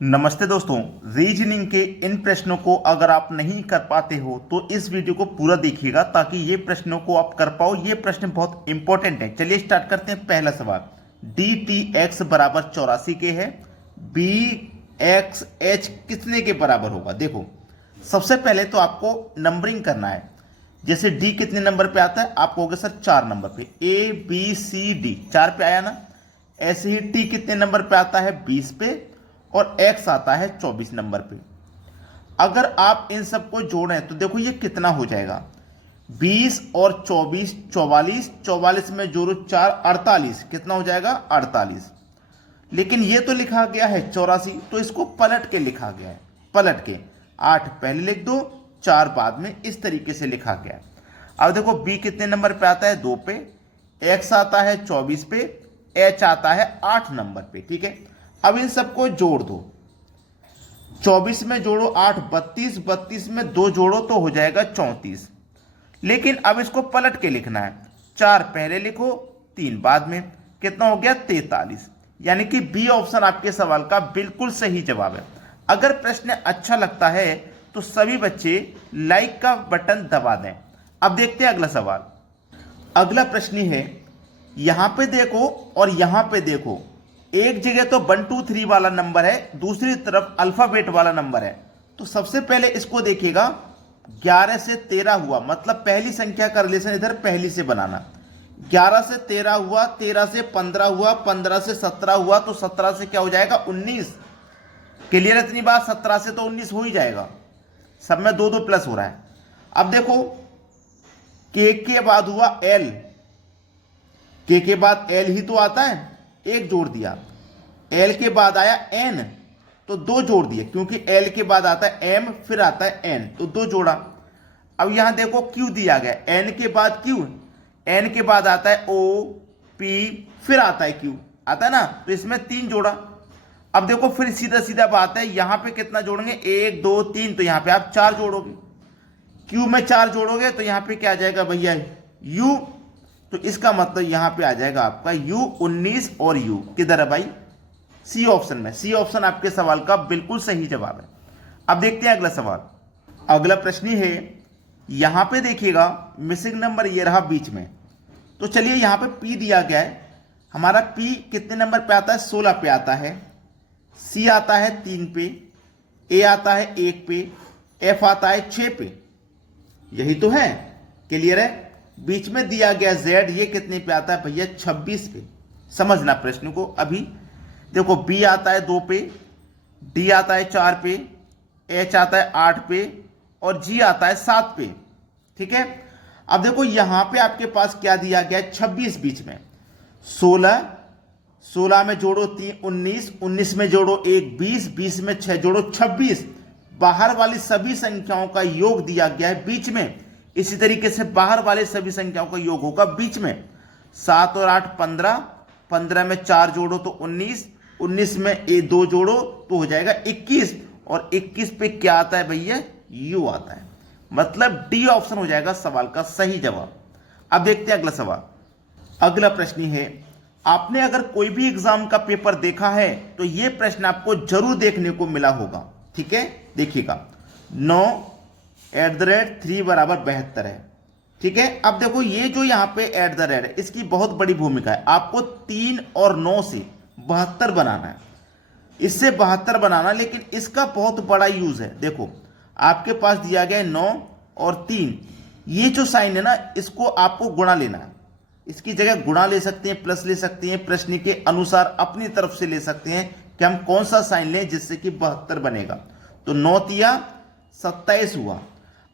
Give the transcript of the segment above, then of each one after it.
नमस्ते दोस्तों। रीजनिंग के इन प्रश्नों को अगर आप नहीं कर पाते हो तो इस वीडियो को पूरा देखिएगा ताकि ये प्रश्नों को आप कर पाओ। ये प्रश्न बहुत इंपॉर्टेंट है। चलिए स्टार्ट करते हैं। पहला सवाल, डी टी एक्स बराबर 84 के है, बी एक्स एच कितने के बराबर होगा। देखो, सबसे पहले तो आपको नंबरिंग करना है। जैसे डी कितने नंबर पे आता है, आप कहोगे सर 4 नंबर पे, ए बी सी डी 4 पे आया ना। ऐसे ही टी कितने नंबर पे आता है, 20 पे, और x आता है 24 नंबर पे। अगर आप इन सबको जोड़ें तो देखो ये कितना हो जाएगा, 20 और 24 44, 44 में जोड़ो 4 48, कितना हो जाएगा 48। लेकिन ये तो लिखा गया है 84, तो इसको पलट के लिखा गया है। पलट के 8 पहले लिख दो, 4 बाद में, इस तरीके से लिखा गया है। अब देखो b कितने नंबर पे आता है, 2 पे, x आता है 24 पे, h आता है 8 नंबर पे। ठीक है, अब इन सबको जोड़ दो, 24 में जोड़ो 8 32, 32 में 2 जोड़ो तो हो जाएगा 34। लेकिन अब इसको पलट के लिखना है, 4 पहले लिखो 3 बाद में, कितना हो गया 43। यानी कि बी ऑप्शन आपके सवाल का बिल्कुल सही जवाब है। अगर प्रश्न अच्छा लगता है तो सभी बच्चे लाइक का बटन दबा दें। अब देखते हैं अगला सवाल। अगला प्रश्न है, यहां पे देखो और यहां पे देखो, एक जगह तो 1 2 3 वाला नंबर है, दूसरी तरफ अल्फाबेट वाला नंबर है। तो सबसे पहले इसको देखिएगा, 11 से 13 हुआ, मतलब पहली संख्या का रिलेशन इधर पहली से बनाना। 11 से 13 हुआ, 13 से 15 हुआ, 15 से 17 हुआ, तो 17 से क्या हो जाएगा 19। क्लियर है इतनी बात, 17 से तो 19 हो ही जाएगा। सब में 2 2 प्लस हो रहा है। अब देखो, के बाद हुआ एल, के बाद एल ही तो आता है, एक जोड़ दिया। एल के बाद आया एन, तो 2 जोड़ दिए, क्योंकि एल के बाद आता है एम, फिर आता है एन, तो 2 जोड़ा। अब यहां देखो क्यू दिया गया, एन के बाद क्यू, एन के बाद आता है ओ पी, फिर आता है क्यू, आता है ना, तो इसमें 3 जोड़ा। अब देखो फिर सीधा सीधा बात है, यहां पे कितना जोड़ेंगे, 1 2 3, तो यहां पे आप 4 जोड़ोगे। क्यू में 4 जोड़ोगे तो यहां पे क्या आ जाएगा भैया, यू, तो इसका मतलब यहां पे आ जाएगा आपका U19 और U किधर है भाई, सी ऑप्शन में। सी ऑप्शन आपके सवाल का बिल्कुल सही जवाब है। अब देखते हैं अगला सवाल। अगला प्रश्न है, यहां पे देखिएगा मिसिंग नंबर ये रहा बीच में। तो चलिए यहां पे P दिया गया है, हमारा P कितने नंबर पे आता है, 16 पे आता है, C आता है 3 पे, A आता है 1 पे, F आता है 6 पे। यही तो है, क्लियर है। बीच में दिया गया Z, ये कितने पे आता है भैया, 26 पे। समझना प्रश्न को। अभी देखो B आता है 2 पे, D आता है 4 पे, H आता है 8 पे, और G आता है 7 पे। ठीक है, अब देखो यहां पे आपके पास क्या दिया गया है, 26 बीच में, 16, 16 में जोड़ो 3 19, 19 में जोड़ो 1 20, 20 में 6 जोड़ो 26। बाहर वाली सभी संख्याओं का योग दिया गया है बीच में। इसी तरीके से बाहर वाले सभी संख्याओं का योग होगा बीच में। 7 और 8 15, 15 में 4 जोड़ो तो 19, 19 में 2 जोड़ो तो हो जाएगा 21, और 21 पे क्या आता है भैया, यू आता है। मतलब डी ऑप्शन हो जाएगा सवाल का सही जवाब। अब देखते हैं अगला सवाल। अगला प्रश्न है, आपने अगर कोई भी एग्जाम का पेपर देखा है तो यह प्रश्न आपको जरूर देखने को मिला होगा। ठीक है, देखिएगा, 9 @ 3 बराबर 72 है। ठीक है, अब देखो ये जो यहां पे एट द रेट है, इसकी बहुत बड़ी भूमिका है। आपको 3 और 9 से 72 बनाना है, इससे 72 बनाना, लेकिन इसका बहुत बड़ा यूज है। देखो आपके पास दिया गया है 9 और 3, ये जो साइन है ना, इसको आपको गुणा लेना है। इसकी जगह गुणा ले सकते हैं, प्लस ले सकते हैं, प्रश्न के अनुसार अपनी तरफ से ले सकते हैं कि हम कौन सा साइन लें जिससे कि 72 बनेगा। तो 9 तिया 27 हुआ।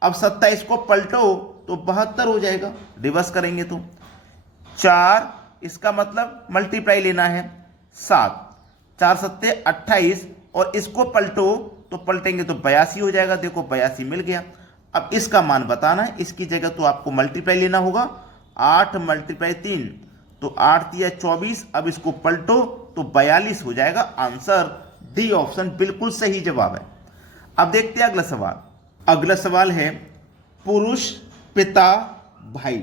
अब 27 को पलटो तो 72 हो जाएगा। रिवर्स करेंगे तो 4, इसका मतलब मल्टीप्लाई लेना है, 7, 4 सत्ते 28, और इसको पलटो तो पलटेंगे तो 82 हो जाएगा। देखो 82 मिल गया। अब इसका मान बताना है, इसकी जगह तो आपको मल्टीप्लाई लेना होगा, 8 × 3 तो 8 तिया 24। अब इसको पलटो तो 42 हो जाएगा। आंसर डी ऑप्शन बिल्कुल सही जवाब है। अब देखते हैं अगला सवाल। अगला सवाल है, पुरुष पिता भाई।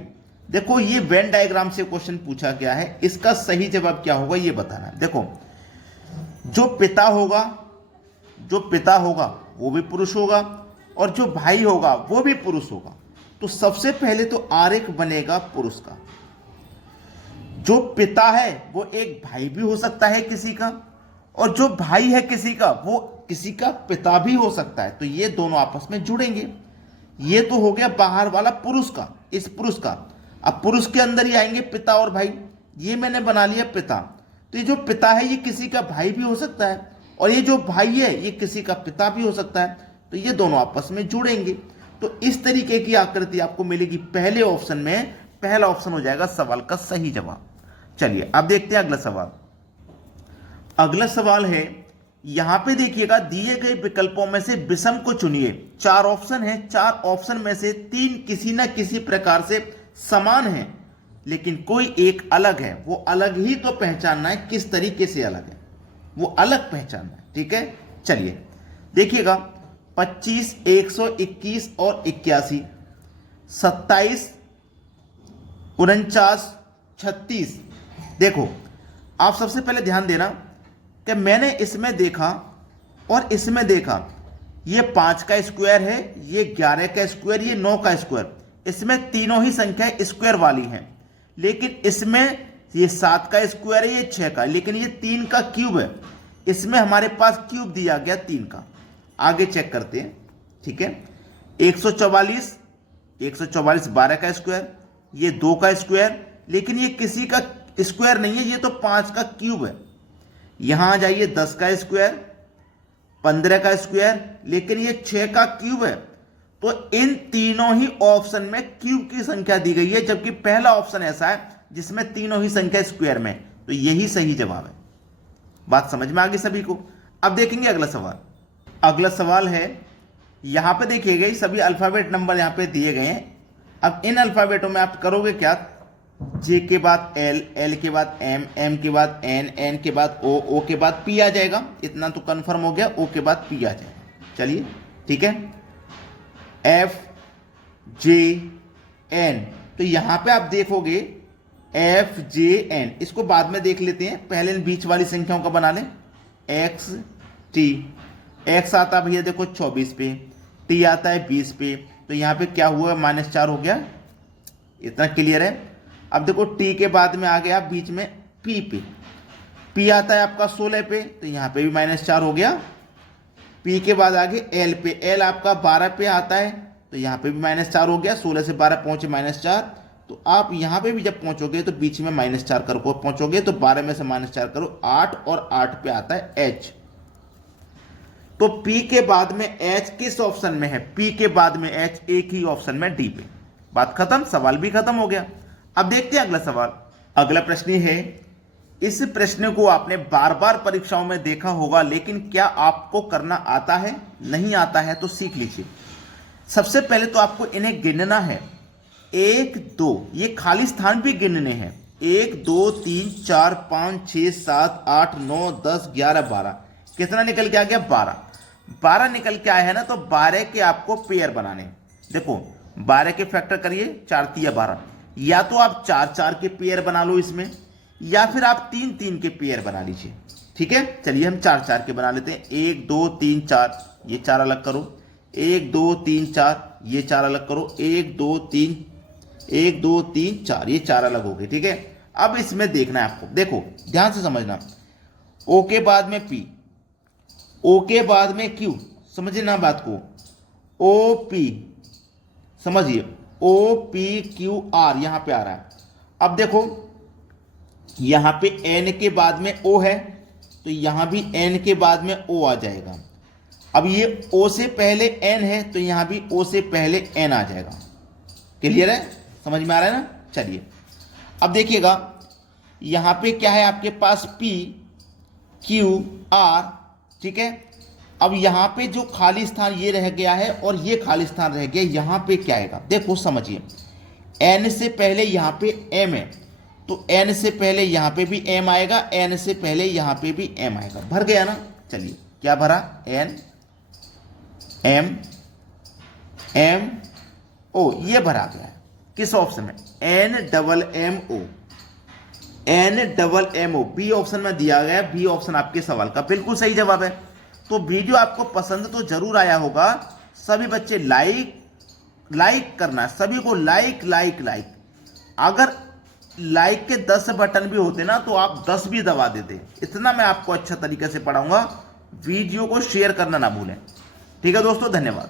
देखो ये वेन डायग्राम से क्वेश्चन पूछा गया है, इसका सही जवाब क्या होगा ये बताना है। देखो जो पिता होगा जो पिता होगा वो भी पुरुष होगा और जो भाई होगा वो भी पुरुष होगा। तो सबसे पहले तो आरेख बनेगा पुरुष का। जो पिता है वो एक भाई भी हो सकता है किसी का, और जो भाई है किसी का वो किसी का पिता भी हो सकता है। तो ये दोनों आपस में जुड़ेंगे। ये तो हो गया बाहर वाला पुरुष का, इस पुरुष का। अब पुरुष के अंदर ही आएंगे पिता और भाई। ये मैंने बना लिया पिता। तो ये जो पिता है ये किसी का भाई भी हो सकता है, और ये जो भाई है ये किसी का पिता भी हो सकता है। तो ये दोनों आपस में जुड़ेंगे। तो इस तरीके की आकृति आपको मिलेगी पहले ऑप्शन में। पहला ऑप्शन हो जाएगा सवाल का सही जवाब। चलिए अब देखते हैं अगला सवाल। अगला सवाल है, यहां पे देखिएगा दिए गए विकल्पों में से विषम को चुनिए। 4 ऑप्शन है, 4 ऑप्शन में से 3 किसी ना किसी प्रकार से समान है, लेकिन कोई एक अलग है। वो अलग ही तो पहचानना है, किस तरीके से अलग है वो अलग पहचानना है। ठीक है, चलिए देखिएगा 25, 121 और 81, 27, 49, 36। देखो आप सबसे पहले ध्यान देना कि मैंने इसमें देखा और इसमें देखा, ये 5 का स्क्वायर है, ये 11 का स्क्वायर, ये 9 का स्क्वायर। इसमें तीनों ही संख्या स्क्वायर वाली हैं, लेकिन इसमें ये 7 का स्क्वायर है, ये 6 का, लेकिन ये 3 का क्यूब है। इसमें हमारे पास क्यूब दिया गया 3 का। आगे चेक करते हैं। ठीक है, 144, 144 12 का स्क्वायर, ये 2 का स्क्वायर, लेकिन ये किसी का स्क्वायर नहीं है, ये तो 5 का क्यूब है। यहां आ जाइए 10 का स्क्वायर, 15 का स्क्वायर, लेकिन ये 6 का क्यूब है। तो इन तीनों ही ऑप्शन में क्यूब की संख्या दी गई है, जबकि पहला ऑप्शन ऐसा है जिसमें तीनों ही संख्या स्क्वायर में। तो यही सही जवाब है। बात समझ में आ गई सभी को। अब देखेंगे अगला सवाल। अगला सवाल है, यहां पे देखिएगा सभी अल्फाबेट नंबर यहां पे दिए गए हैं। अब इन अल्फाबेटों में आप करोगे क्या, जे के बाद एल, एल के बाद एम, एम के बाद एन, एन के बाद ओ, ओ के बाद पी आ जाएगा। इतना तो कंफर्म हो गया, ओ के बाद पी आ जाएगा। चलिए ठीक है, एफ, जे, एन। तो यहां पे आप देखोगे एफ, जे, एन। इसको बाद में देख लेते हैं, पहले इन बीच वाली संख्याओं का बना लें। X, T. एक्स आता भैया देखो 24 पे, टी आता है 20 पे। तो यहां पे क्या हुआ, -4 हो गया। इतना क्लियर है। अब देखो टी के बाद में आ गया बीच में पी पे। पी आता है आपका 16 पे, तो यहां पे भी -4 हो गया। पी के बाद आगे एल पे, एल आपका 12 पे आता है, तो यहां पे भी -4 हो गया। 16 से 12 पहुंचे -4। तो आप यहां पे भी जब पहुंचोगे तो बीच में -4 कर पहुंचोगे, तो 12 में से -4 करो 8, और 8 पे आता है एच। तो पी के बाद में एच किस ऑप्शन में है, पी के बाद में एच एक ही ऑप्शन में, डी पे। बात खत्म, सवाल भी खत्म हो गया। अब देखते हैं अगला सवाल। अगला प्रश्न है, इस प्रश्न को आपने बार बार परीक्षाओं में देखा होगा, लेकिन क्या आपको करना आता है? नहीं आता है तो सीख लीजिए। सबसे पहले तो आपको इन्हें गिनना है। 1, 2, ये खाली स्थान भी गिनने हैं। 1, 2, 3, 4, 5, 6, 7, 8, 9, 10, 11, 12। कितना निकल के आ गया? 12। 12 निकल के आया है ना, तो 12 के आपको पेयर बनाने। देखो 12 के फैक्टर करिए, 4 3 12। या तो आप 4 4 के पेयर बना लो इसमें, या फिर आप 3 3 के पेयर बना लीजिए। ठीक है, चलिए हम 4 4 के बना लेते हैं। 1 2 3 4, ये 4 अलग करो। 1 2 3 4, ये 4 अलग करो। 1 2 3, 1 2 3 4, ये 4 अलग हो गए। ठीक है, अब इसमें देखना है आपको, देखो ध्यान से समझना। ओ के बाद में पी, ओ के बाद में क्यू, समझिए ना बात को। ओ पी, समझिए, ओ पी क्यू आर यहां पे आ रहा है। अब देखो यहां पे एन के बाद में ओ है, तो यहां भी एन के बाद में ओ आ जाएगा। अब ये ओ से पहले एन है, तो यहां भी ओ से पहले एन आ जाएगा। क्लियर है, समझ में आ रहा है ना? चलिए अब देखिएगा, यहां पे क्या है आपके पास, पी क्यू आर। ठीक है, अब यहां पे जो खाली स्थान ये रह गया है और ये खाली स्थान रह गया, यहां पे क्या आएगा? देखो समझिए, एन से पहले यहां पे एम है, तो एन से पहले यहां पे भी एम आएगा, एन से पहले यहां पे भी एम आएगा। भर गया ना? चलिए क्या भरा? एन एम एम ओ, ये भरा गया है। किस ऑप्शन में? N double M O, N double M O, B option में दिया गया है। बी ऑप्शन आपके सवाल का बिल्कुल सही जवाब है। तो वीडियो आपको पसंद तो जरूर आया होगा। सभी बच्चे लाइक करना, सभी को लाइक। अगर लाइक के 10 बटन भी होते ना तो आप 10 भी दबा देते। इतना मैं आपको अच्छा तरीके से पढ़ाऊंगा। वीडियो को शेयर करना ना भूलें। ठीक है दोस्तों, धन्यवाद।